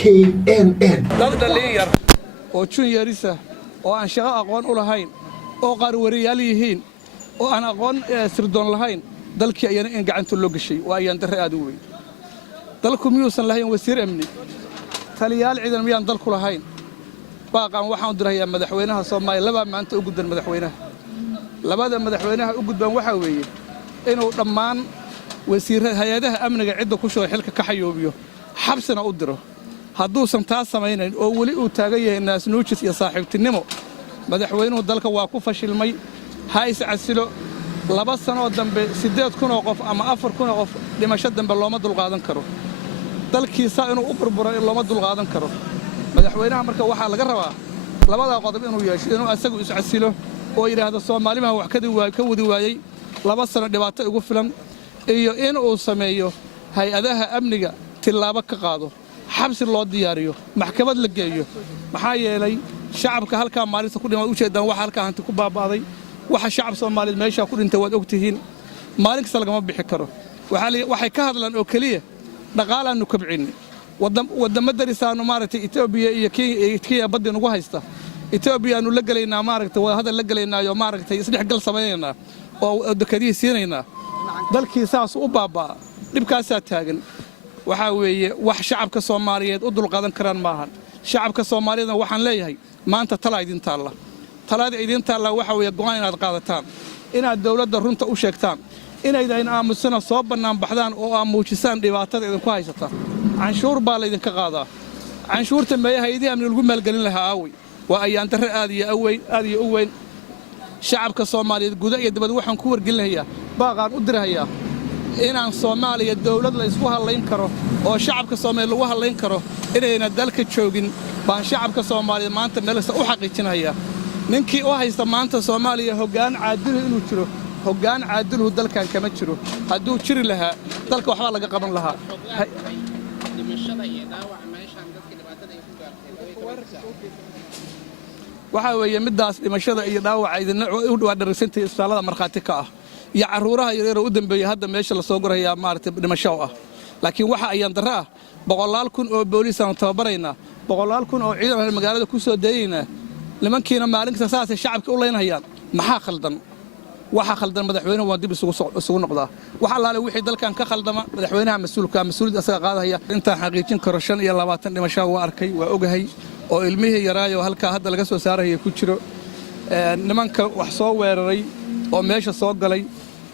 KNN. dad dhalinyar oo juniorisa oo aan shaqo aqoon u lahayn oo qaar wariyaal yihiin oo aan aqoon sirdoon lahayn dalkii ayana in gacanta loo gashay waa ayaan darre aad u weyn dalku miyuusan lahayn wasiir amni taliyaal ciidan miyaan dalku lahayn baaqan waxaan dirayaa madaxweynaha Soomaaliya laba maanta u gudban madaxweynaha labada madaxweynaha u gudban waxa weeye inuu dhammaan wasiirada hay'adaha amniga cidda ku soo xilka ka xayoobiyo xabsina u diro hadduusan taas samaynayn oo weli uu taagan yahay naas nuujis iyo saaxiibtinimo madaxweynuhu dalka waa ku fashilmay ha is casilo 2 sano dambe 8,000 oo qof ama 4,000 oo qof dhimasho dambe looma dulqaadan karo dalkiisa inuu u burburo in looma dulqaadan karo madaxweynaha marka waxa laga rabaa labada qodob inuu yeesho inuu asagu is casilo oo yiraahdo Soomaaliya wax ka wadi waayay 2 sano dhibaato ugu filan iyo in uu sameeyo hay'adaha amniga tilaabo ka qaado xabsi loo diyaariyo maxkamad la geeyo maxaa yeelay shacabka halka maalinta ku dhimay u jeedaan waxa halka hanti ku baabaaday waxa shacab Soomaaliyeed meesha ku dhintay waad ogtihiin maalin kasta laga ma bixi karo waxay ka hadlaan oo kaliya dhaqaalaanu kabcin wadamo darisaano maaragtay Itoobiya iyo Kenya badda ugu haysta Itoobiya aanu la galeynaa maaragtay waa hadal la galeynayo maaragtay isdhexgal sameeyna oo dekadii siinayna dalkii saas u baabaa dhibkaas taagan waxa weeye wax shacabka Soomaaliyeed u dulqaadan karaan maahan shacabka Soomaaliyeed waxaan leeyahay maanta talaada idin taala waxa weeye go'aan inaad qaadataan inaad dawladda runta u sheegtaan inaydan aamusana soo banaan baxdaan oo aamuujisaan dhibaatada idin ku haysata canshuur baa la idin ka qaadaa canshuurta meeyahaydii amni lagu maalgelin lahaa aaway waa ayaan darre aad iyo u weyn shacabka Soomaaliyeed guud iyo dibadda waxaan ku wargelinayaa baaqaan u dirayaa inaan Soomaaliya dawlad la isku halayn karo oo shacabka Soomaaliyeed lagu halayn karo inayna dalka joogin baan shacabka Soomaaliyeed maanta meel u xaqiijinaya ninkii oo haysta maanta Soomaaliya hoggaan caadil inuu jiro hoggaan caadil dalkan kama jiro hadduu jiri lahaa dalka waxba laga qaban lahaa waxa weeye midaas dhimashada iyo dhaawaca idin u dhawaadharsantay isbitaalada marxaati ka ah iyo caruuraha yaryar u dambeeyay hadda meesha la soo gurayaa maartay dhimasho ah laakiin waxa ayaan darra 100,000 oo booliis aan tababarayna 100,000 oo ciidan magaalada ku soo deeyayna nimankiina maalinta saas shacabka u leynayaan maxaa khaldan waxa khaldan madaxweynuhu waa dib isugu noqdaa waxa laale wixii dalkan ka khaldama madaxweynaha mas'uuliyad asaga qaadaya inta xaqiijin karo 25 dhimasho waa arkay waa ogahay oo ilmihii yaraayo halka hadda laga soo saarayo ku jiro nimanka wax soo weeraray oo meesha soo galay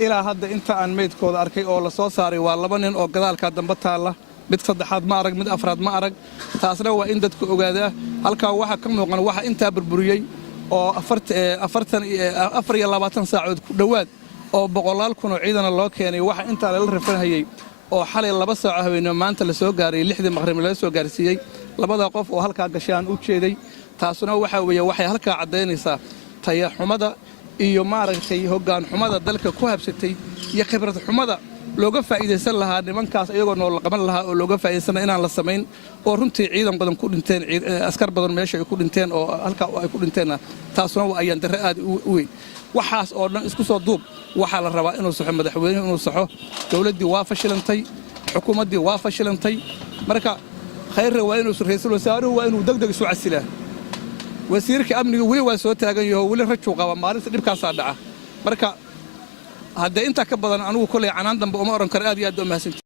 ilaa hadda inta aan meedkooda arkay oo la soo saaray waa 2 nin oo gadaalka damba taala mid saddexaad ma arag mid afraad ma arag taasna waa in dadku ogaada halka waxa ka muuqan waxa inta burburiyay oo 24 saacadood ku dhawaad oo 100,000 oo ciidan loo keenay waxa inta la rafanayay oo xalay 2 saac habeenimo maanta la soo gaaray 6 maqrib la soo gaarsiiyay labada qof oo halka gashaan u jeeday taasuna waxa weeye waxay halka cadeynaysaa taya xumada iyo maaragtay hoggaan xumada dalka ku habsatay iyo khibrad xumada looga faa'iideysan lahaa nimankaas iyagoo nool qaban lahaa oo looga faa'iideysan inaan la sameyn oo runtii ciidan badan ku dhinteen askar badan meesha ay ku dhinteen oo halka ay ku dhinteen taasuna waa ayaan darre aad u weyn waxaas oo dhan isku soo duub waxa la rabaa inuu saxo madaxweynuhu inuu saxo dawladdii waa fashilantay xukuumaddii waa fashilantay marka khayr waa inuu ra'iisul wasaaruhu waa inuu degdeg isu casilaa wasiirka amniga wali waa soo taagan yahay wali rajuu qaba maalinta dhibkaas dhaca marka hadda inta ka badan anigu kulay canaan dambe uma oran karo aad iyo aad u mahadsantahay